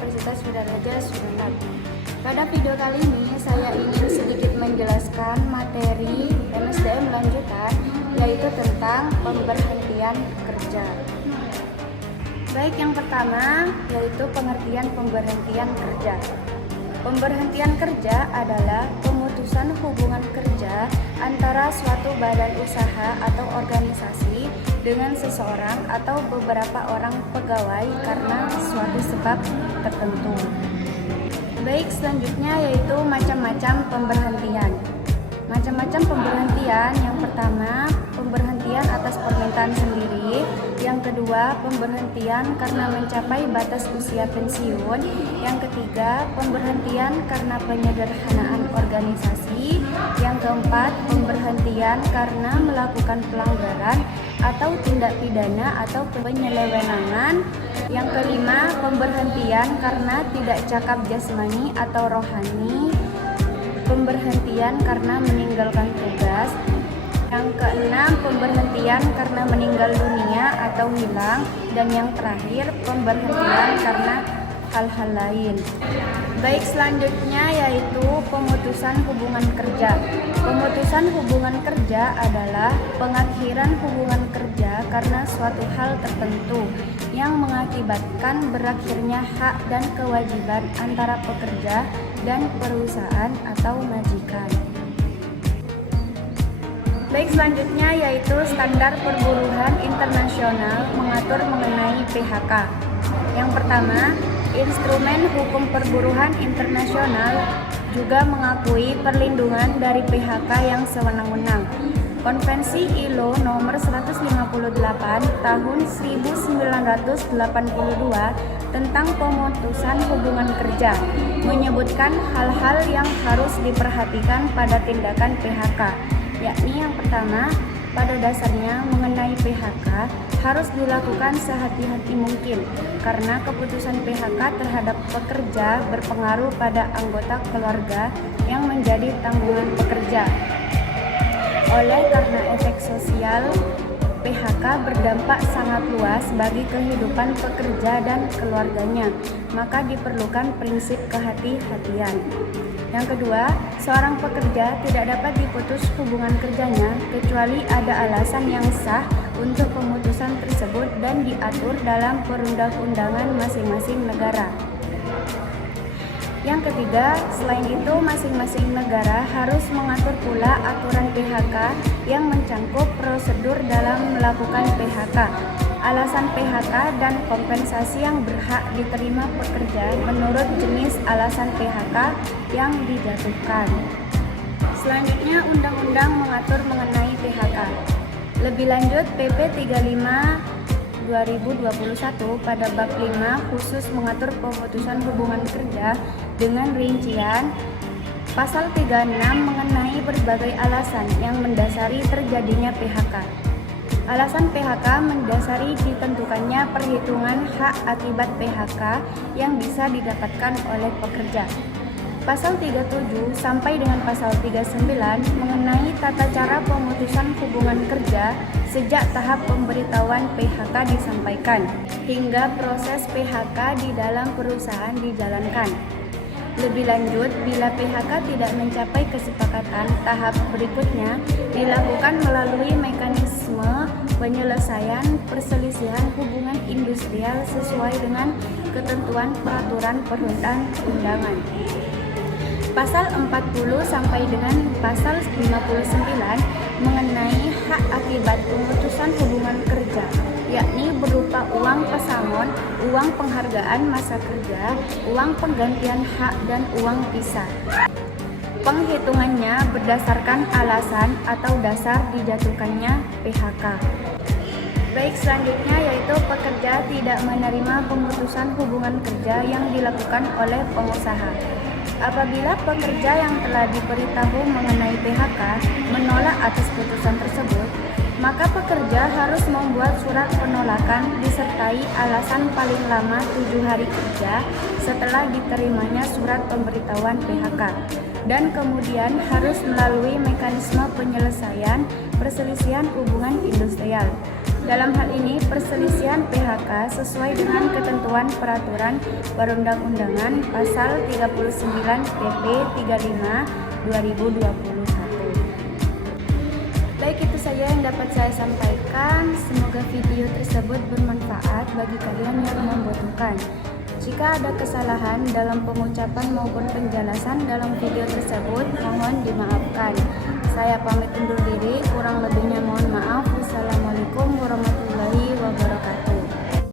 Universitas Widaraja Sumeneb. Pada video kali ini saya ingin sedikit menjelaskan materi MSDM lanjutan, yaitu tentang pemberhentian kerja. Baik, yang pertama yaitu pengertian pemberhentian kerja. Pemberhentian kerja adalah pemutusan hubungan kerja antara suatu badan usaha atau organisasi dengan seseorang atau beberapa orang pegawai karena suatu sebab tertentu. Baik, selanjutnya yaitu macam-macam pemberhentian. Macam-macam pemberhentian, yang pertama pemberhentian atas permintaan sendiri, yang kedua pemberhentian karena mencapai batas usia pensiun, yang ketiga pemberhentian karena penyederhanaan organisasi, yang keempat pemberhentian karena melakukan pelanggaran atau tindak pidana atau penyelewengan, yang kelima pemberhentian karena tidak cakap jasmani atau rohani, pemberhentian karena meninggalkan tugas, yang keenam pemberhentian karena meninggal dunia atau hilang, dan yang terakhir pemberhentian karena hal-hal lain. Baik, selanjutnya yaitu pemutusan hubungan kerja. Pemutusan hubungan kerja adalah pengakhiran hubungan kerja karena suatu hal tertentu yang mengakibatkan berakhirnya hak dan kewajiban antara pekerja dan perusahaan atau majikan. Baik, selanjutnya yaitu standar perburuhan internasional mengatur mengenai PHK. Yang pertama, instrumen hukum perburuhan internasional juga mengakui perlindungan dari PHK yang sewenang-wenang. Konvensi ILO nomor 158 tahun 1982 tentang pemutusan hubungan kerja menyebutkan hal-hal yang harus diperhatikan pada tindakan PHK, yakni yang pertama, pada dasarnya mengenai PHK harus dilakukan sehati-hati mungkin karena keputusan PHK terhadap pekerja berpengaruh pada anggota keluarga yang menjadi tanggungan pekerja. Oleh karena efek sosial PHK berdampak sangat luas bagi kehidupan pekerja dan keluarganya, maka diperlukan prinsip kehati-hatian. Yang kedua, seorang pekerja tidak dapat diputus hubungan kerjanya kecuali ada alasan yang sah untuk pemutusan tersebut dan diatur dalam perundang-undangan masing-masing negara. Yang ketiga, selain itu masing-masing negara harus mengatur pula aturan PHK yang mencangkup prosedur dalam melakukan PHK, alasan PHK dan kompensasi yang berhak diterima pekerja menurut jenis alasan PHK yang dijatuhkan. Selanjutnya, undang-undang mengatur mengenai PHK. Lebih lanjut, PP 35 2021 pada bab 5 khusus mengatur pemutusan hubungan kerja dengan rincian pasal 36 mengenai berbagai alasan yang mendasari terjadinya PHK. Alasan PHK mendasari ditentukannya perhitungan hak akibat PHK yang bisa didapatkan oleh pekerja. Pasal 37 sampai dengan pasal 39 mengenai tata cara pemutusan hubungan kerja sejak tahap pemberitahuan PHK disampaikan hingga proses PHK di dalam perusahaan dijalankan. Lebih lanjut, bila PHK tidak mencapai kesepakatan, tahap berikutnya dilakukan melalui mekanisme penyelesaian perselisihan hubungan industrial sesuai dengan ketentuan peraturan perundang-undangan. Pasal 40 sampai dengan pasal 59 mengenai hak akibat pemutusan hubungan kerja, yakni berupa uang pesangon, uang penghargaan masa kerja, uang penggantian hak, dan uang pisah. Penghitungannya berdasarkan alasan atau dasar dijatuhkannya PHK. Baik, selanjutnya yaitu pekerja tidak menerima pemutusan hubungan kerja yang dilakukan oleh pengusaha. Apabila pekerja yang telah diberitahu mengenai PHK menolak atas putusan tersebut, maka pekerja harus membuat surat penolakan disertai alasan paling lama 7 hari kerja setelah diterimanya surat pemberitahuan PHK. dan kemudian harus melalui mekanisme penyelesaian perselisihan hubungan industrial. Dalam hal ini, perselisihan PHK sesuai dengan ketentuan peraturan perundang-undangan pasal 39 PP 35 2021. Baik, itu saja yang dapat saya sampaikan. Semoga video tersebut bermanfaat bagi kalian yang membutuhkan. Jika ada kesalahan dalam pengucapan maupun penjelasan dalam video tersebut, mohon dimaafkan. Saya pamit undur diri, kurang lebihnya mohon maaf. Wassalamualaikum warahmatullahi wabarakatuh.